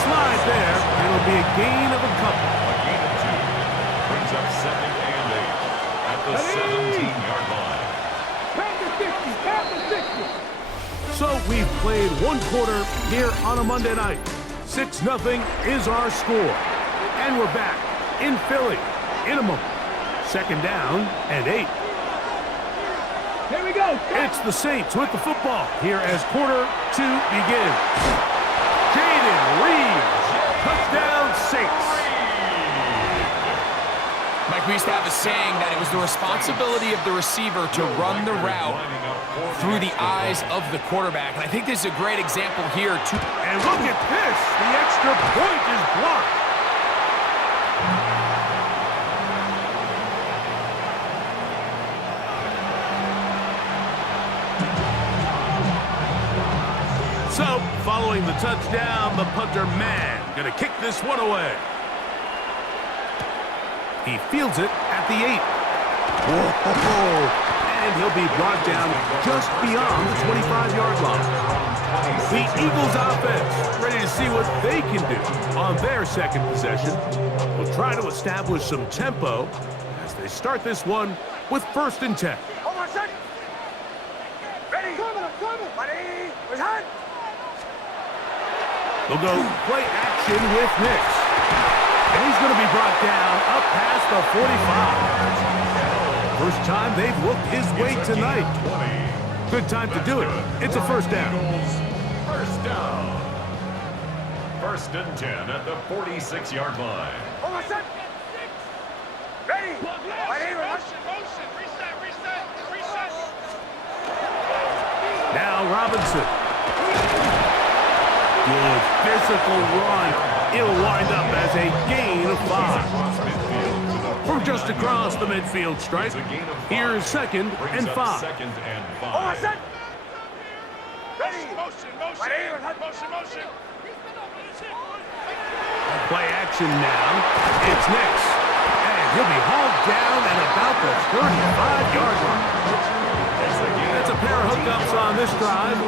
slide there. It'll be a gain of a couple. A gain of 2. Brings up 2nd and 8 at the 17-yard line. So we've played one quarter here on a Monday night. 6-0 is our score. And we're back in Philly in a moment. 2nd down and 8. Here we go. It's the Saints with the football here as quarter 2 begins. Jaden Reeves, touchdown Saints. Mike, we used to have a saying that it was the responsibility of the receiver to run the route through the eyes of the quarterback. And I think this is a great example here, too. And look at this. The extra point is blocked. So, following the touchdown, the punter man going to kick this one away. He fields it at the 8. Whoa. And he'll be brought down just beyond the 25-yard line. The Eagles offense ready to see what they can do on their 2nd possession. We'll try to establish some tempo as they start this one with 1st and 10. Hold on a second. Ready? Coming. Ready? Where's Hunt? They'll go play action with Nix. And he's going to be brought down up past the 45. First time they've looked his way tonight. Good time to do it. It's a 1st down. First down. 1st and 10 at the 46-yard line. Hold on a second. Ready? Ready? Motion. Reset. Now Robinson. Good physical run. It'll wind up as a gain of 5. From just across the midfield stripe, here's 2nd and 5. 2nd and 5. Hold on a second. Ready? Motion. Play action now. It's Nix. And he'll be hauled down at about the 35-yard line. That's a pair of hookups on this drive.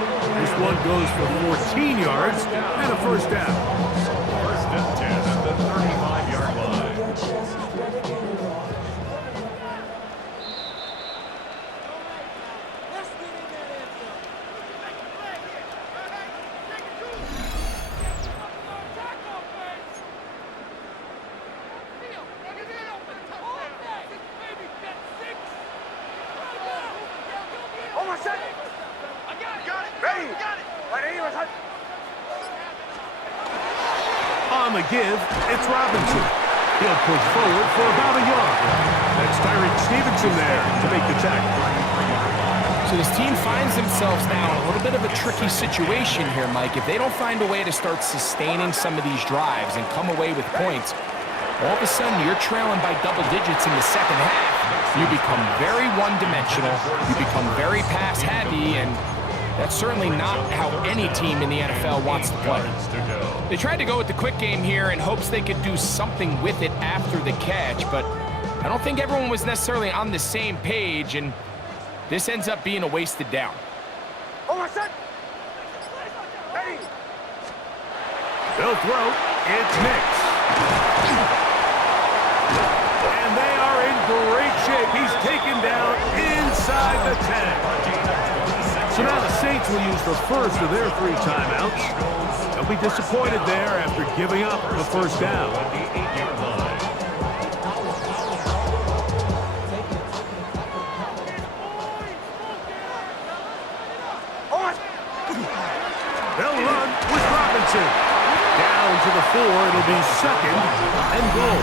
This one goes for 14 yards and a 1st down. 1st and 10 at the 35-yard line. Hold on a second. Ready? Ready? Where's Hunt? On the give, it's Robinson. He'll push forward for about a yard. That's Tyreek Stevenson there to make the tackle. So this team finds themselves now in a little bit of a tricky situation here, Mike. If they don't find a way to start sustaining some of these drives and come away with points, all of a sudden you're trailing by double digits in the 2nd half. You become very one-dimensional. You become very pass-heavy, and that's certainly not how any team in the NFL wants to play. They tried to go with the quick game here in hopes they could do something with it after the catch, but I don't think everyone was necessarily on the same page, and this ends up being a wasted down. Hold on a second. Ready? They'll throw. It's Nix. And they are in great shape. He's taken down inside the 10. So now the Saints will use the first of their 3 timeouts. They'll be disappointed there after giving up the 1st down. They'll run with Robinson. Down to the 4. It'll be 2nd and goal.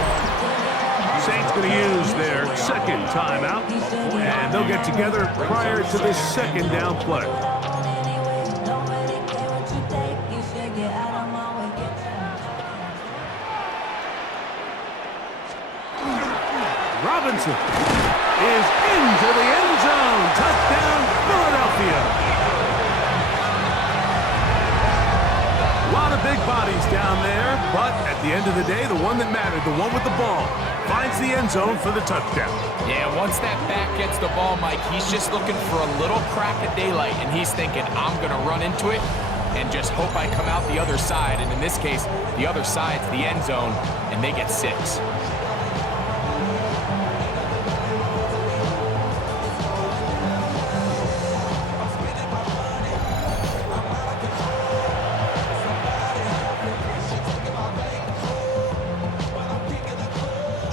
Saints going to use their 2nd timeout, and they'll get together prior to this 2nd down play. Robinson is into the end zone. Touchdown, Philadelphia. A lot of big bodies down there, but at the end of the day, the one that mattered, the one with the ball, finds the end zone for the touchdown. Yeah, once that back gets the ball, Mike, he's just looking for a little crack of daylight, and he's thinking, I'm going to run into it and just hope I come out the other side. And in this case, the other side's the end zone, and they get 6.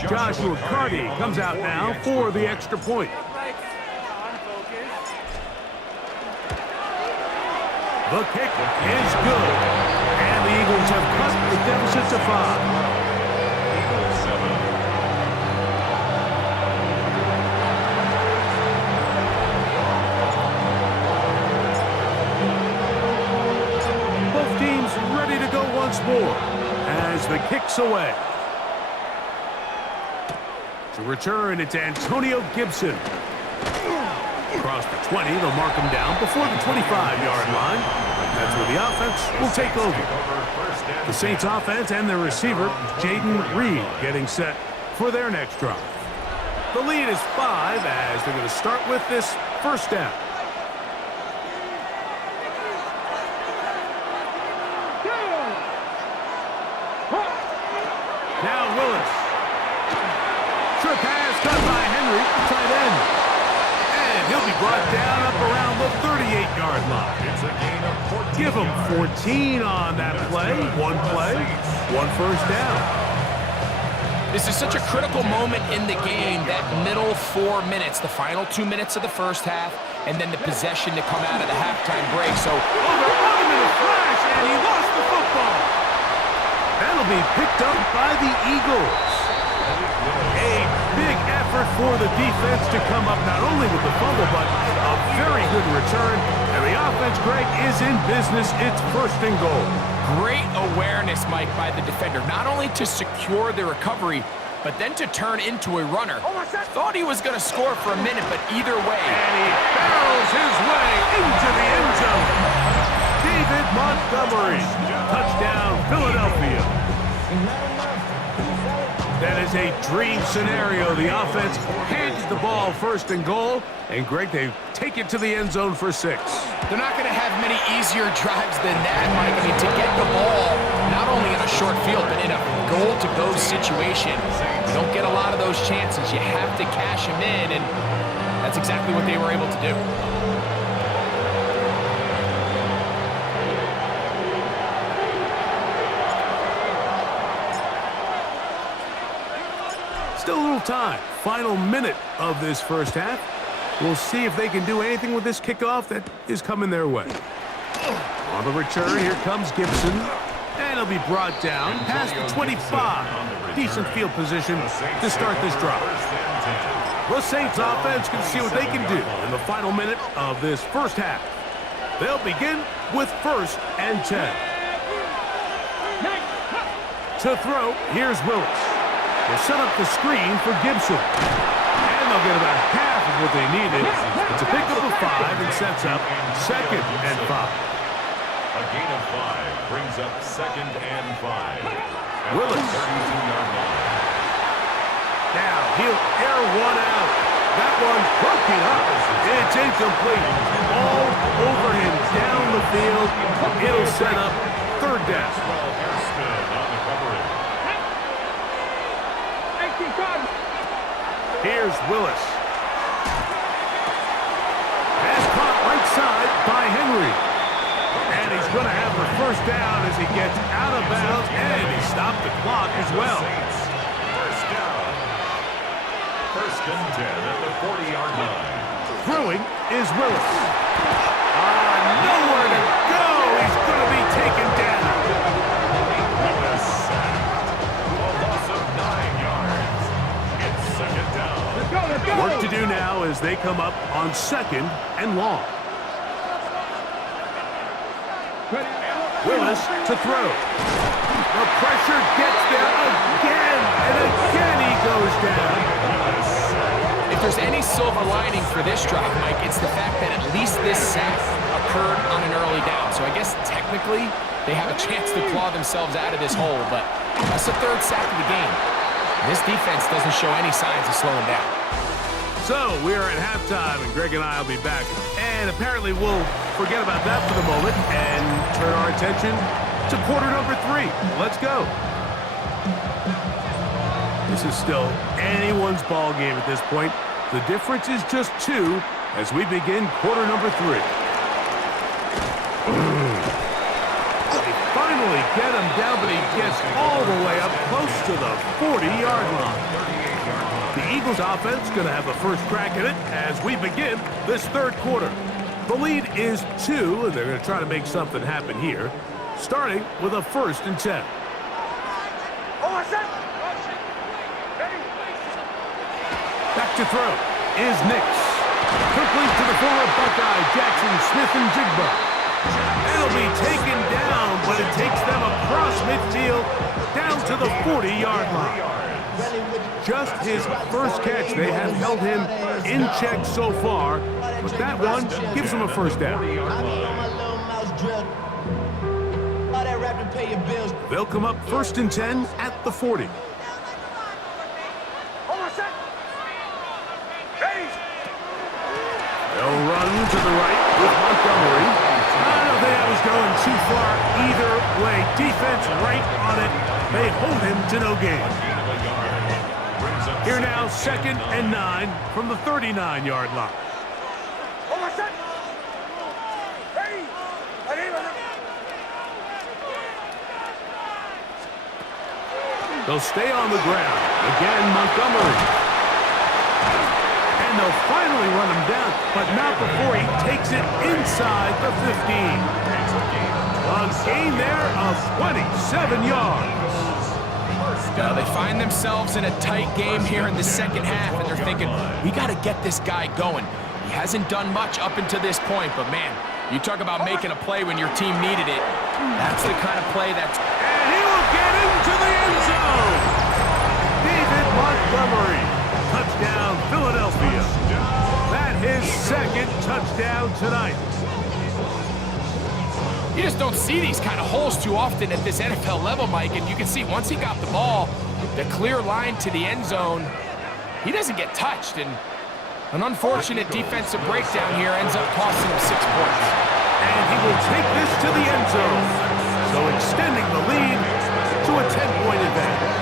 Joshua Carty comes out now for the extra point. The kick is good. And the Eagles have cut the deficit to 5. Eagles 7. Both teams ready to go once more as the kick's away. To return, it's Antonio Gibson. Across the 20, they'll mark him down before the 25-yard line. That's where the offense will take over. The Saints offense and their receiver, Jaden Reed, getting set for their next drive. The lead is 5 as they're going to start with this first down. Now Willis. Short pass cut by Henry, tight end. And he'll be brought down up around the 38-yard line. It's a gain of 14 Give him yards. 14 on that play, one first down. This is such a critical moment in the game, that middle 4 minutes, the final 2 minutes of the first half, and then the possession to come out of the halftime break. So, They're on him in a flash, and he lost the football. That'll be picked up by the Eagles. A big effort for the defense to come up not only with the fumble, but a very good return. And the offense, Greg, is in business. It's first and goal. great awareness, Mike, by the defender, not only to secure the recovery, but then to turn into a runner. Thought he was going to score for a minute, but either way. And he barrels his way into the end zone. David Montgomery. Touchdown, Philadelphia. That is a dream scenario. The offense hands the ball first and goal. And, Greg, they take it to the end zone for 6. They're not going to have many easier drives than that, Mike. I mean, to get the ball, not only in a short field, but in a goal-to-go situation. You don't get a lot of those chances. You have to cash them in, and that's exactly what they were able to do. Still a little time. Final minute of this first half. We'll see if they can do anything with this kickoff that is coming their way. On the return, here comes Gibson. And he'll be brought down past the 25. Decent field position to start this drive. The Saints offense can see what they can do in the final minute of this first half. They'll begin with 1st and 10. To throw, here's Willis. They'll set up the screen for Gibson. And they'll get about half of what they needed. It's a pickup of 5 and sets up 2nd and 5. A gain of 5 brings up 2nd and 5. Willis. 32-yard line. Now he'll air one out. That one broken up. It's incomplete. All over him down the field. It'll set up 3rd down. Spin on the coverage. Here's Willis. Pass caught right side by Henry. And he's going to have the 1st down as he gets out of bounds. And he stopped the clock as well. First down. 1st and 10 at the 40-yard line. Throwing is Willis. Nowhere to go. He's going to be taken down. Willis sacked. A loss of 9 yards. It's 2nd down. Work to do now as they come up on 2nd and long. Willis to throw. The pressure gets there again, and again he goes down. If there's any silver lining for this drive, Mike, it's the fact that at least this sack occurred on an early down. So I guess technically they have a chance to claw themselves out of this hole, but that's the 3rd sack of the game. This defense doesn't show any signs of slowing down. So we are at halftime, and Greg and I will be back. And apparently we'll forget about that for the moment and turn our attention to quarter number 3. Let's go. This is still anyone's ball game at this point. The difference is just 2 as we begin quarter number 3. They finally get him down, but he gets all the way up close to the 40-yard line. The Eagles offense going to have a first crack at it as we begin this third quarter. The lead is 2, and they're going to try to make something happen here, starting with a 1st and 10. Back to throw is Nix. Complete to the former Buckeye, Jackson Smith-Njigba. It'll be taken down, but it takes them across midfield down to the 40-yard line. Just his first catch. They have held him in check so far, but that one gives him a first down. They'll come up 1st and 10 at the 40. They'll run to the right with Montgomery. I don't think I was going too far either way. Defense right on it. They hold him to no gain. Here now, 2nd and 9 from the 39-yard line. They'll stay on the ground. Again, Montgomery. And they'll finally run him down, but not before he takes it inside the 15. A gain there of 27 yards. They find themselves in a tight game here in the second half, and they're thinking, we got to get this guy going. He hasn't done much up until this point, but man, you talk about making a play when your team needed it. That's the kind of play that's... And he will get into the end zone. David Montgomery. Touchdown, Philadelphia. That his 2nd touchdown tonight. You just don't see these kind of holes too often at this NFL level, Mike, and you can see once he got the ball, the clear line to the end zone, he doesn't get touched, and an unfortunate defensive breakdown here ends up costing him 6 points. And he will take this to the end zone, so extending the lead to a 10-point advantage.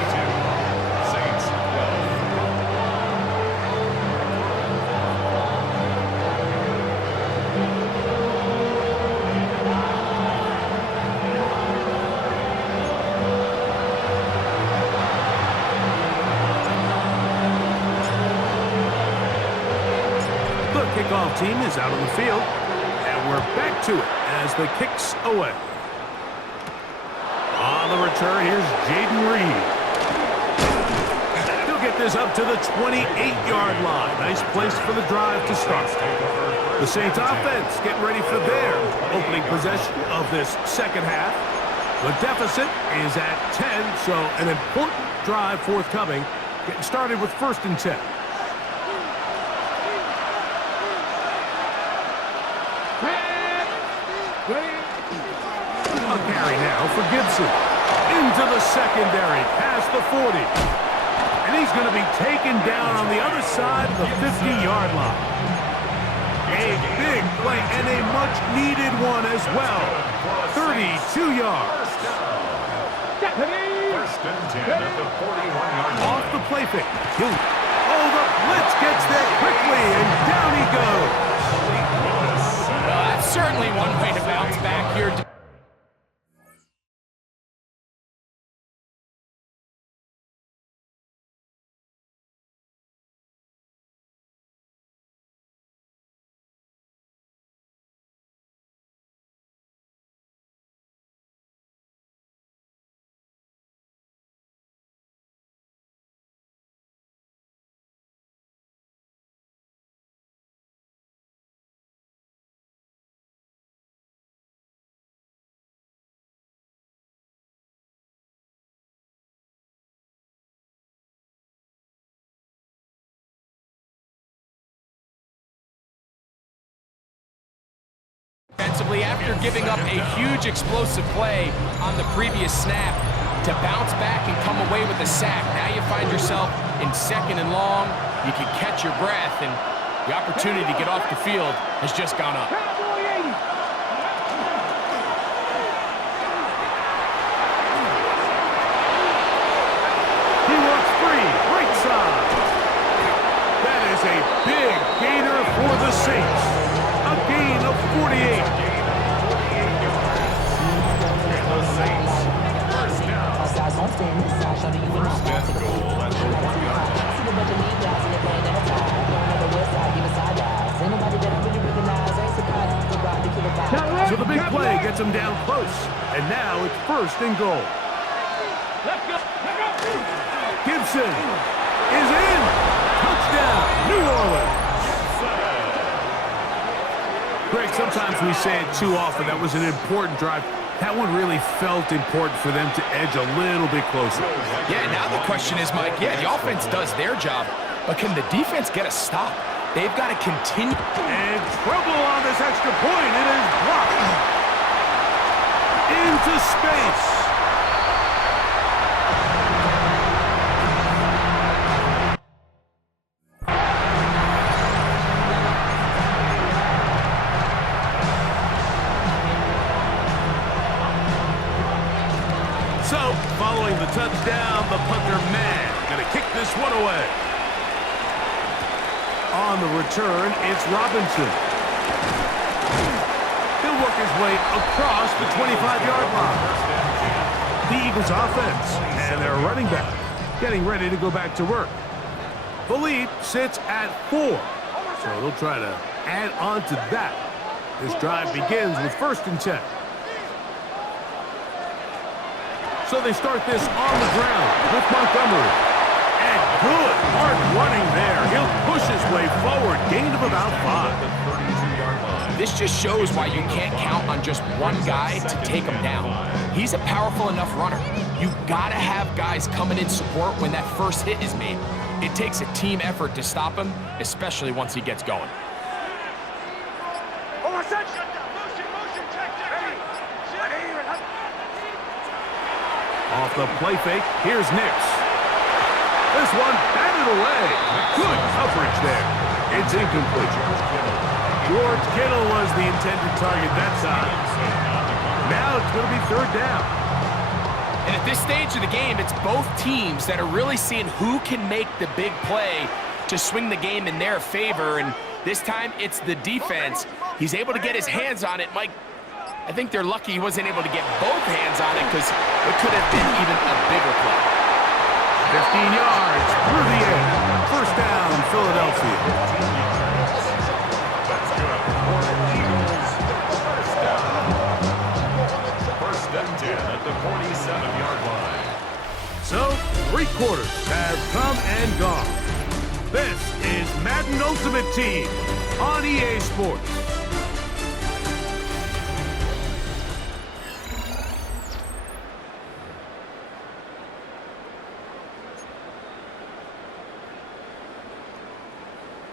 Kickoff team is out on the field, and we're back to it as the kick's away. On the return, here's Jaden Reed. He'll get this up to the 28-yard line. Nice place for the drive to start. The Saints offense getting ready for their opening possession of this second half. The deficit is at 10, so an important drive forthcoming. Getting started with 1st and 10. A carry now for Gibson. Into the secondary, past the 40. And he's going to be taken down on the other side of the 50-yard line. A big play and a much-needed one as well. 32 yards. 1st and 10 at the 41-yard line. Off the play fake. Oh, the blitz gets there quickly, and down he goes. That's certainly one way to bounce back here. Defensively, after giving up a huge explosive play on the previous snap, to bounce back and come away with a sack. Now you find yourself in 2nd and long. You can catch your breath, and the opportunity to get off the field has just gone up. gets him down close. And now it's first and goal. Gibson is in. Touchdown, New Orleans. Greg, sometimes we say it too often. That was an important drive. That one really felt important for them to edge a little bit closer. Yeah, now the question is, Mike, the offense does their job, but can the defense get a stop? They've got to continue. And trouble on this extra point. It is blocked. Into space. So, following the touchdown, the punter man going to kick this one away. On the return, it's Robinson. He'll work his way across the 25-yard line. The Eagles offense and their running back getting ready to go back to work. The lead sits at 4, so they'll try to add on to that. This drive begins with 1st and 10. So they start this on the ground with Montgomery. And good hard running there. He'll push his way forward. Gain of about 5. This just shows why you can't count on just one guy to take him down. He's a powerful enough runner. You gotta have guys coming in support when that first hit is made. It takes a team effort to stop him, especially once he gets going. Off the play fake, here's Nix. This one batted away. Good coverage there. It's incomplete. George Kittle was the intended target that time. Now it's going to be 3rd down. And at this stage of the game, it's both teams that are really seeing who can make the big play to swing the game in their favor. And this time, it's the defense. He's able to get his hands on it. Mike, I think they're lucky he wasn't able to get both hands on it because it could have been even a bigger play. 15 yards through the air. 1st down, Philadelphia. That's good for Eagles. 1st down. 1st and 10 at the 47-yard line. So, 3 quarters have come and gone. This is Madden Ultimate Team on EA Sports.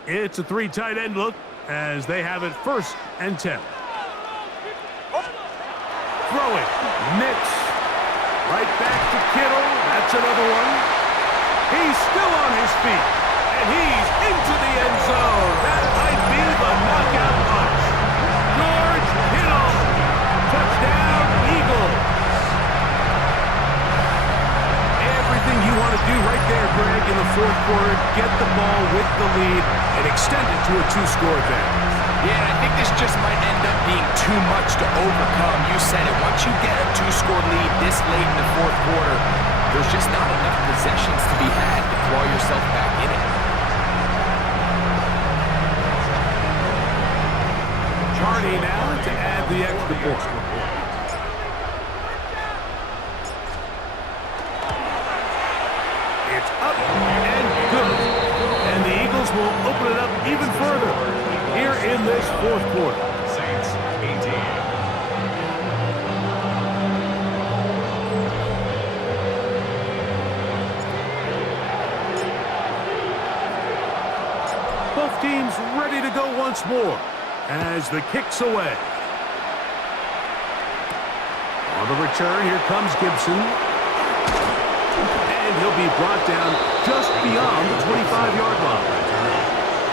It's a 3 tight end look as they have it 1st and 10. Throwing. Nix. Right back to Kittle. That's another one. He's still on his feet. And he's into the end zone. That might be the knockout punch. George Kittle. Touchdown, Eagles. Everything you want to do right there, Greg, in the 4th quarter. Get the ball with the lead and extend it to a 2-score advantage. Yeah, I think this just might end up being too much to overcome. You said it. Once you get a 2-score lead this late in the 4th quarter, there's just not enough possessions to be had to claw yourself back in it. Charney now to add the extra point. It's up and good. And the Eagles will open it up even further here in this 4th quarter. Saints 18. Both teams ready to go once more as the kick's away. On the return, here comes Gibson. And he'll be brought down just beyond the 25-yard line.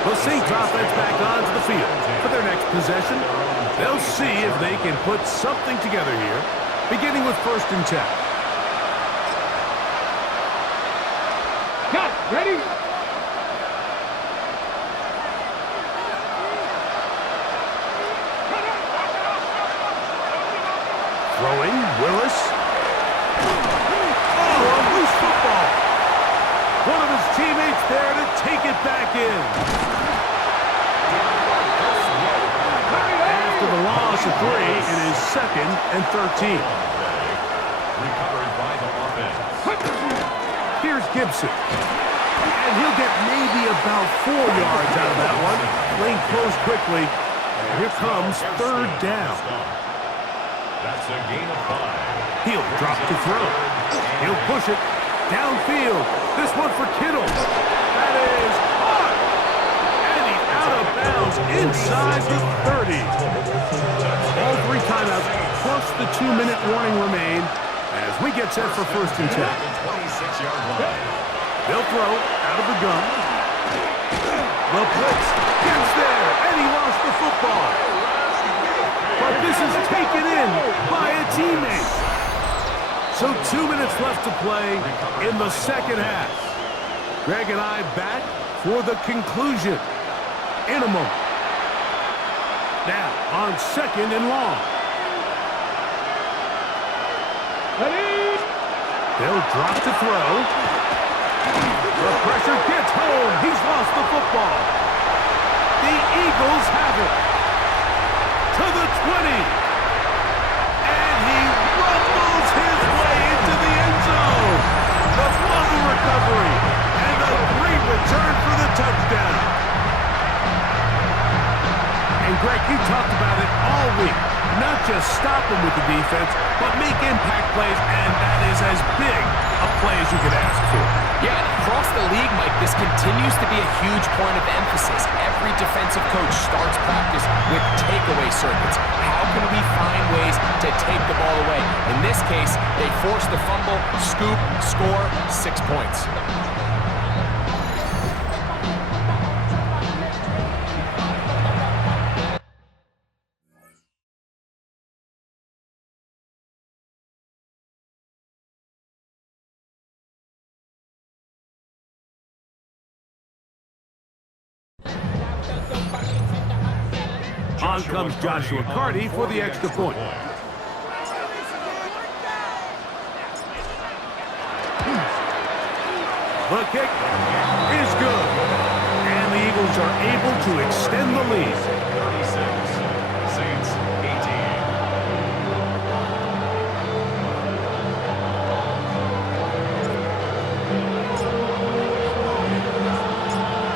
The Saints offense back onto the field for their next possession. They'll see if they can put something together here, beginning with 1st and 10. Got it. Ready? Throwing, Willis. Oh, a loose football. One of his teammates there to take it back in. After the loss, loss of 3. It is 2nd and 13. Recovered by the offense. Here's Gibson. And he'll get maybe about 4 yards out of that one. Lane closed quickly. And here comes 3rd down. That's a gain of 5. He'll drop to throw. He'll push it downfield. This one for Kittle. That is caught. And he's out of bounds inside the 30. All 3 timeouts plus the 2-minute warning remain as we get set for 1st and 10. 26-yard line. They'll throw out of the gun. The blitz gets there, and he lost the football. But this is taken in by a teammate. So 2 minutes left to play in the 2nd half. Greg and I back for the conclusion in a moment. Now on 2nd and long. They'll drop to throw. The pressure gets home. He's lost the football. The Eagles have it. To the 20. And he rumbles his way into the end zone. The fumble recovery. And a great return for the touchdown. And Greg, you talked about it all week. Not just stop him with the defense, but make impact plays, and that is as big a play as you could ask for. Yeah, and across the league, Mike, this continues to be a huge point of emphasis. Every defensive coach starts practice with takeaway circuits. How can we find ways to take the ball away? In this case, they force the fumble, scoop, score, 6 points. On comes Joshua Carty for the extra point. The kick is good. And the Eagles are able to extend the lead. 36. Saints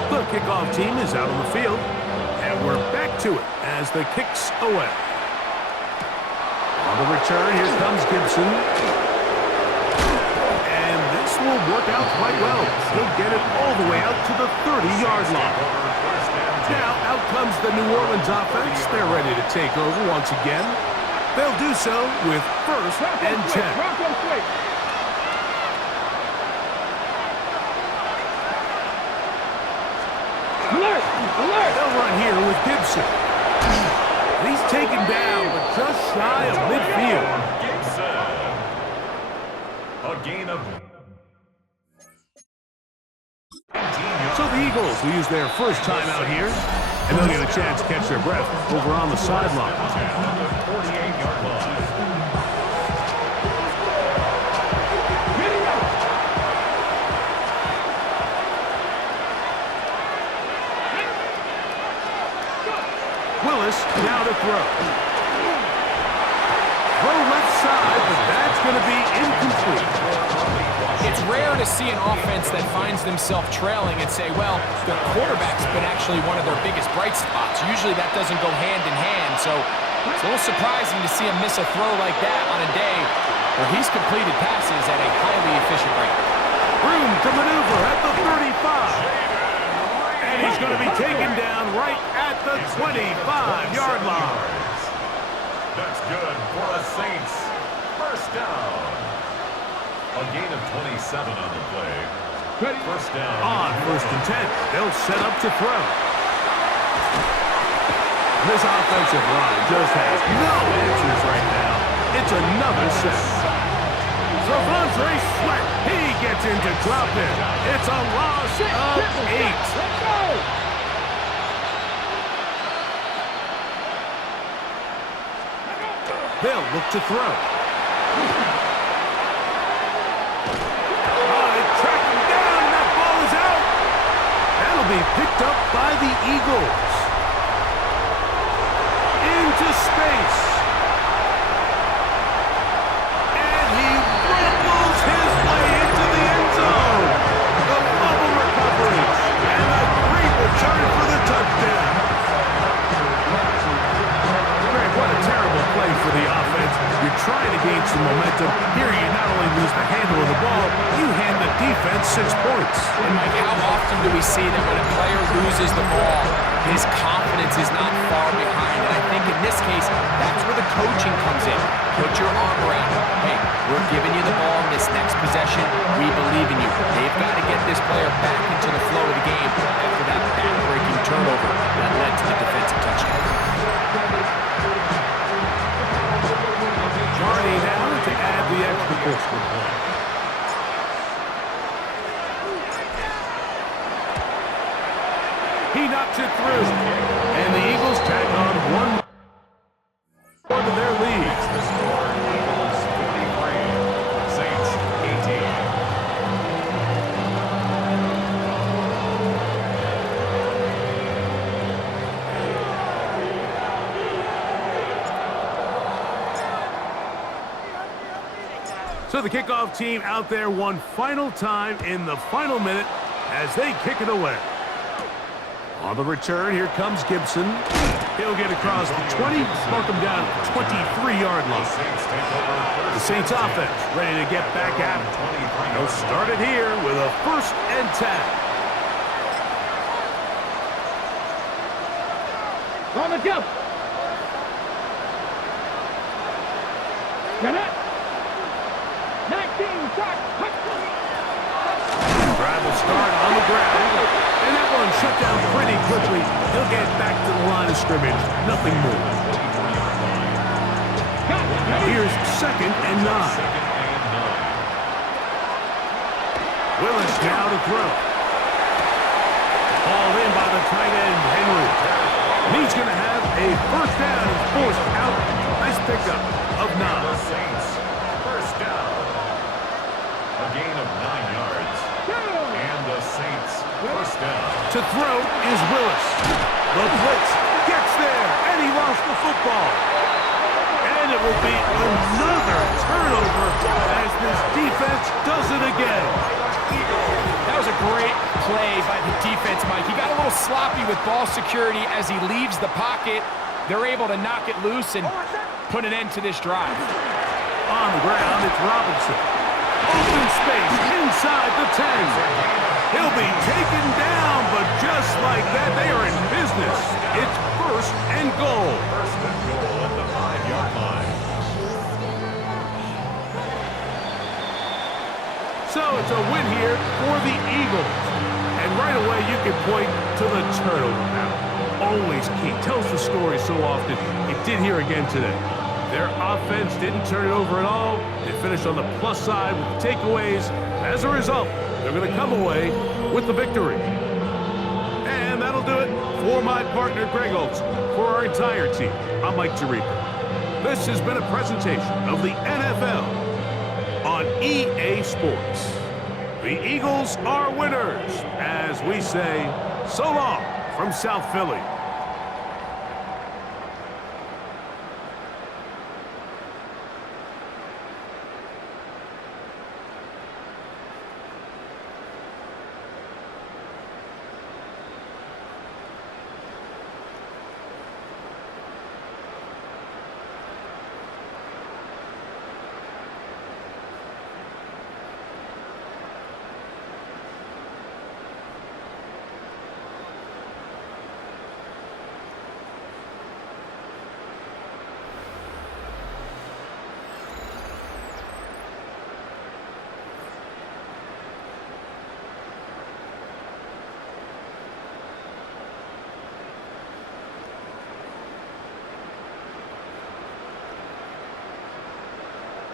18. The kickoff team is out on the field. And we're back to it as the kick's away. On the return, here comes Gibson. And this will work out quite well. He'll get it all the way out to the 30-yard line. Now, out comes the New Orleans offense. They're ready to take over once again. They'll do so with 1st and 10. They'll run here with Gibson. He's taken down, but just shy of midfield. Gibson. A gain of 19. So the Eagles will use their first time out here, and they'll get a chance to catch their breath over on the sideline. 48-yard line. Willis now to throw. Throw left side, but that's going to be incomplete. It's rare to see an offense that finds themselves trailing and say, well, their quarterback's been actually one of their biggest bright spots. Usually that doesn't go hand in hand, so it's a little surprising to see him miss a throw like that on a day where he's completed passes at a highly efficient rate. Room to maneuver at the 35. And he's going to be taken down right at the 25-yard line. That's good for the Saints. First down. A gain of 27 on the play. First down. On 1st and 10, they'll set up to throw. This offensive line just has no answers right now. It's another set. Savontre Sweat, he gets into drop it. It's a loss of 8. They'll look to throw. They track him down, and that ball is out. That'll be picked up by the Eagles. into space. And he rumbles his way into the end zone. The bubble recovery. And a great return for the touchdown. Greg, what a terrible play for the offense. You're trying to gain some momentum. Here you not only lose the handle of the ball, you hand the defense 6 points. And Mike, how often do we see that when a player loses the ball, his confidence is not far behind? And I think in this case, that's where the coaching comes in. Put your arm around him. Hey, we're giving you the ball in this next possession. We believe in you. They've got to get this player back into the flow of the game after that back-breaking turnover that led to the defensive touchdown. Barney now to add the extra point. He knocks it through. And the Eagles tack on one more to their lead. The score, Eagles 43, Saints 18. So the kickoff team out there one final time in the final minute as they kick it away. On the return, here comes Gibson. He'll get across the 20, mark him down at the 23-yard line. The Saints offense ready to get back at it. They'll start it here with a 1st and 10. On the jump. Get it. 19, start. Drive will start on the ground. And that one shut down pretty quickly. He'll get back to the line of scrimmage. Nothing more. Here's 2nd and 9. Willis now to throw. Ball in by the tight end, Henry. And he's going to have a 1st down and forced out. Nice pickup of 9. The Saints, 1st down. A gain of 9 yards. And the Saints, 1st down. To throw is Willis. The blitz gets there, and he lost the football. And it will be another turnover as this defense does it again. That was a great play by the defense, Mike. He got a little sloppy with ball security as he leaves the pocket. They're able to knock it loose and put an end to this drive. On the ground, it's Robinson. Open space inside the 10. He'll be taken down, but just like that, they are in business. It's 1st and goal. 1st and goal at the 5-yard line. So it's a win here for the Eagles. And right away, you can point to the turnover now. Always key. Tells the story so often. It did here again today. Their offense didn't turn it over at all. They finished on the plus side with the takeaways. As a result, they're going to come away with the victory. And that'll do it for my partner, Greg Oltz. For our entire team, I'm Mike Tirico. This has been a presentation of the NFL on EA Sports. The Eagles are winners, as we say, so long from South Philly.